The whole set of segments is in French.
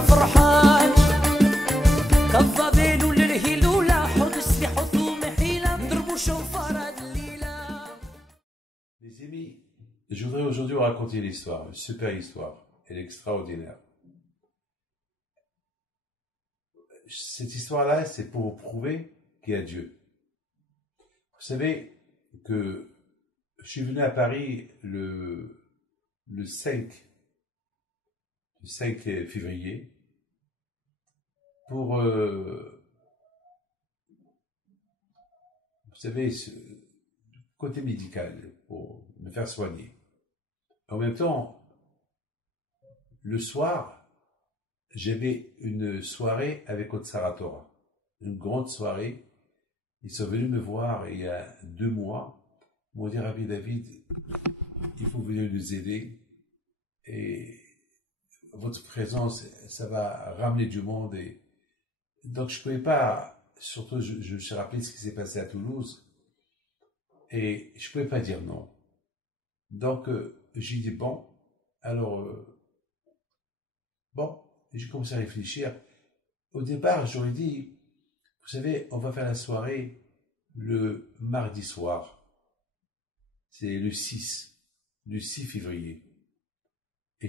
فرحان كالظبيل للهلولة حط السلاح حطوا محيلة نضربوا شوفار هاد الليلة. Les amis, je voudrais aujourd'hui vous raconter une histoire, une super histoire, elle est extraordinaire. Cette histoire-là, c'est pour vous prouver qu'il y a Dieu. Vous savez que je suis venu à Paris le 5 février pour, vous savez, côté médical, pour me faire soigner. En même temps, le soir, j'avais une soirée avec Otsara Torah, une grande soirée. Ils sont venus me voir il y a 2 mois. Ils m'ont dit, Rabbi David, il faut venir nous aider et votre présence, ça va ramener du monde. Et donc je ne pouvais pas, surtout je me suis rappelé ce qui s'est passé à Toulouse et je ne pouvais pas dire non. Donc j'ai dit bon, alors bon, j'ai commencé à réfléchir. Au départ, j'aurais dit, vous savez, on va faire la soirée le mardi soir. C'est le 6 février. Et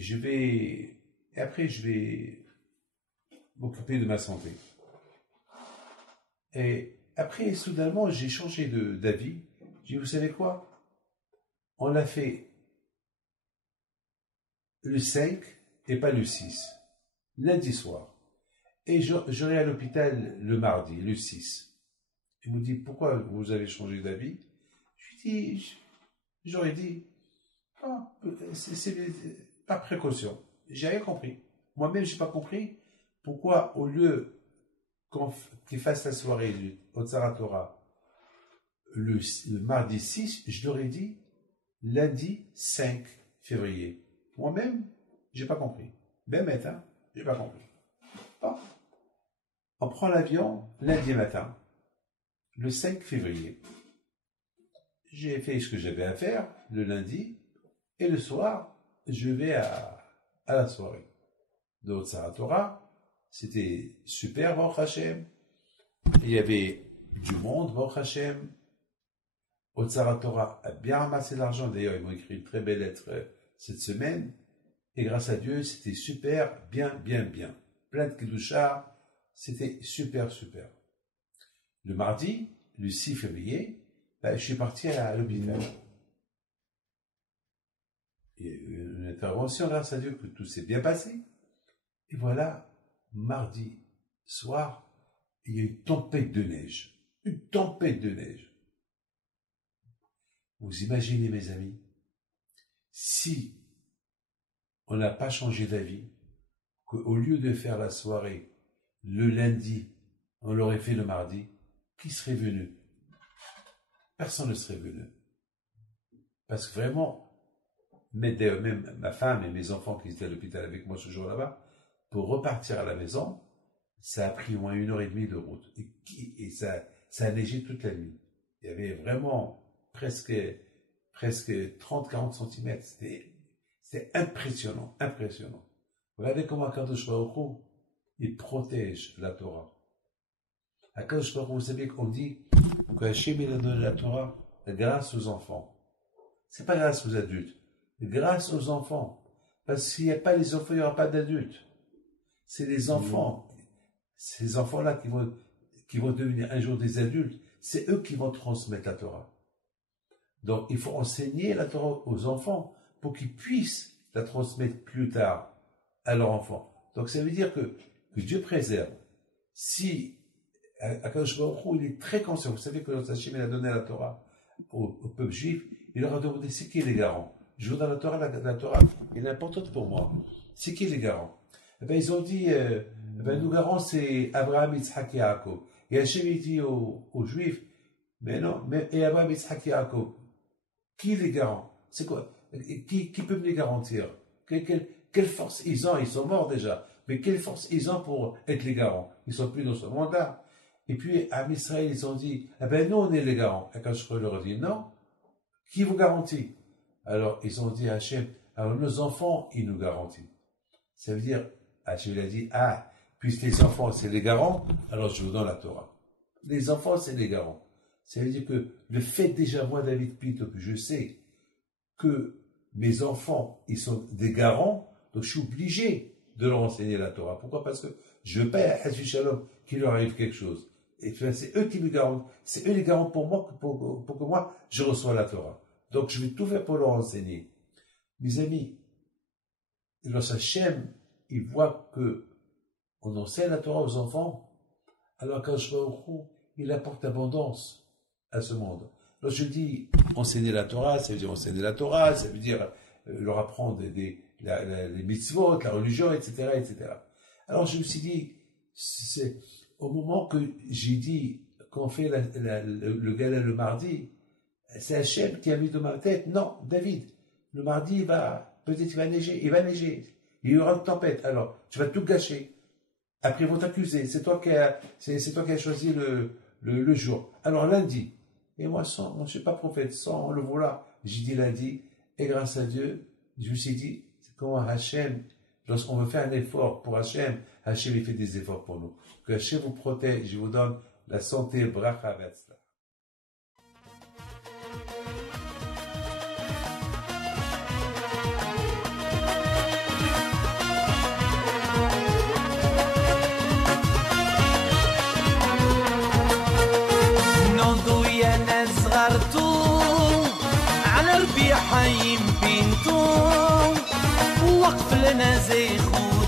après je vais m'occuper de ma santé. Et après, soudainement, j'ai changé d'avis. J'ai dit, vous savez quoi? On l'a fait le 5 et pas le 6. Lundi soir. Et j'aurai à l'hôpital le mardi, le 6. Il me dit, pourquoi vous avez changé d'avis? J'aurais dit, ah, c'est par précaution. J'ai rien compris. Moi-même, je n'ai pas compris pourquoi, au lieu qu'il fasse la soirée du Otsara Torah le mardi 6, je leur ai dit lundi 5 février. Moi-même, je n'ai pas compris. Ben matin, je n'ai pas compris. Bon. On prend l'avion lundi matin, le 5 février. J'ai fait ce que j'avais à faire le lundi, et le soir, je vais à la soirée de Otsara Torah. C'était super, Baruch Hashem. Il y avait du monde, Baruch Hashem. Otsara Torah a bien ramassé l'argent. D'ailleurs, ils m'ont écrit une très belle lettre cette semaine. Et grâce à Dieu, c'était super, bien. Plein de Kedusha. C'était super. Le mardi, le 6 février, je suis parti à l'hôpital. Il y a eu une intervention, grâce à Dieu, que tout s'est bien passé. Et voilà, mardi soir, il y a une tempête de neige. Une tempête de neige. Vous imaginez, mes amis, si on n'a pas changé d'avis, qu'au lieu de faire la soirée le lundi, on l'aurait fait le mardi, qui serait venu? Personne ne serait venu. Parce que vraiment, même ma femme et mes enfants qui étaient à l'hôpital avec moi ce jour-là-bas, pour repartir à la maison, ça a pris au moins 1h30 de route. Et ça a neigé toute la nuit. Il y avait vraiment presque 30-40 cm. C'était impressionnant. Regardez comment Akadosh Baruch Hu, il protège la Torah. Akadosh Baruch Hu, vous savez qu'on dit que Hachem il a donné la Torah grâce aux enfants. C'est pas grâce aux adultes, grâce aux enfants. Parce qu'il n'y a pas les enfants, il n'y aura pas d'adultes. C'est les enfants. Ces enfants-là qui vont devenir un jour des adultes, c'est eux qui vont transmettre la Torah. Donc il faut enseigner la Torah aux enfants pour qu'ils puissent la transmettre plus tard à leurs enfants. Donc ça veut dire que Dieu préserve. Si Akadosh Baruch Hu, il est très conscient. Vous savez que lorsque Hachem a donné la Torah au peuple juif, il leur a demandé c'est qui les garants. Je veux dans la Torah, la Torah est importante pour moi. C'est qui les garants? Eh bien, ils ont dit, nos garants c'est Abraham, Yitzhak, Yaakov. Et Hachem il dit aux juifs, mais non, et Abraham, Yitzhak, Yaakov. Qui les garants? C'est quoi? Qui peut me les garantir? Quelle force ils ont? Ils sont morts déjà. Mais quelle force ils ont pour être les garants? Ils ne sont plus dans ce monde-là. Et puis, à Israël, ils ont dit, eh ben, nous, on est les garants. Et quand je leur ai dit, non, qui vous garantit? Alors, ils ont dit à Hachem, alors nos enfants, ils nous garantissent. Ça veut dire, Hachem a dit, ah, puisque les enfants c'est les garants, alors je vous donne la Torah. Les enfants c'est les garants. Ça veut dire que le fait déjà, moi David Pito, que je sais que mes enfants, ils sont des garants, donc je suis obligé de leur enseigner la Torah. Pourquoi? Parce que je veux pas, Hashem Shalom, qu'il leur arrive quelque chose. Et c'est eux qui me garantent, c'est eux les garants pour moi, pour que moi, je reçois la Torah. Donc je vais tout faire pour leur enseigner. Mes amis, lorsque Hachem, il voit que on enseigne la Torah aux enfants, alors quand je vais au cours, il apporte abondance à ce monde. Alors je dis, enseigner la Torah, ça veut dire enseigner la Torah, ça veut dire leur apprendre les mitzvot, la religion, etc., etc. Alors je me suis dit, c'est au moment que j'ai dit qu'on fait le gala le mardi, c'est Hachem qui a mis dans ma tête, non, David, le mardi, peut-être il va neiger, il y aura une tempête, alors tu vas tout gâcher. Après ils vont t'accuser, c'est toi qui as choisi le jour. Alors lundi, et moi je ne suis pas prophète, sans le vouloir, j'ai dit lundi, et grâce à Dieu, je me suis dit, c'est comment Hachem, lorsqu'on veut faire un effort pour Hachem, Hachem il fait des efforts pour nous. Que Hachem vous protège, je vous donne la santé, bracha, vetzla. على ربيع حيم بنتو وقف لنا زي خو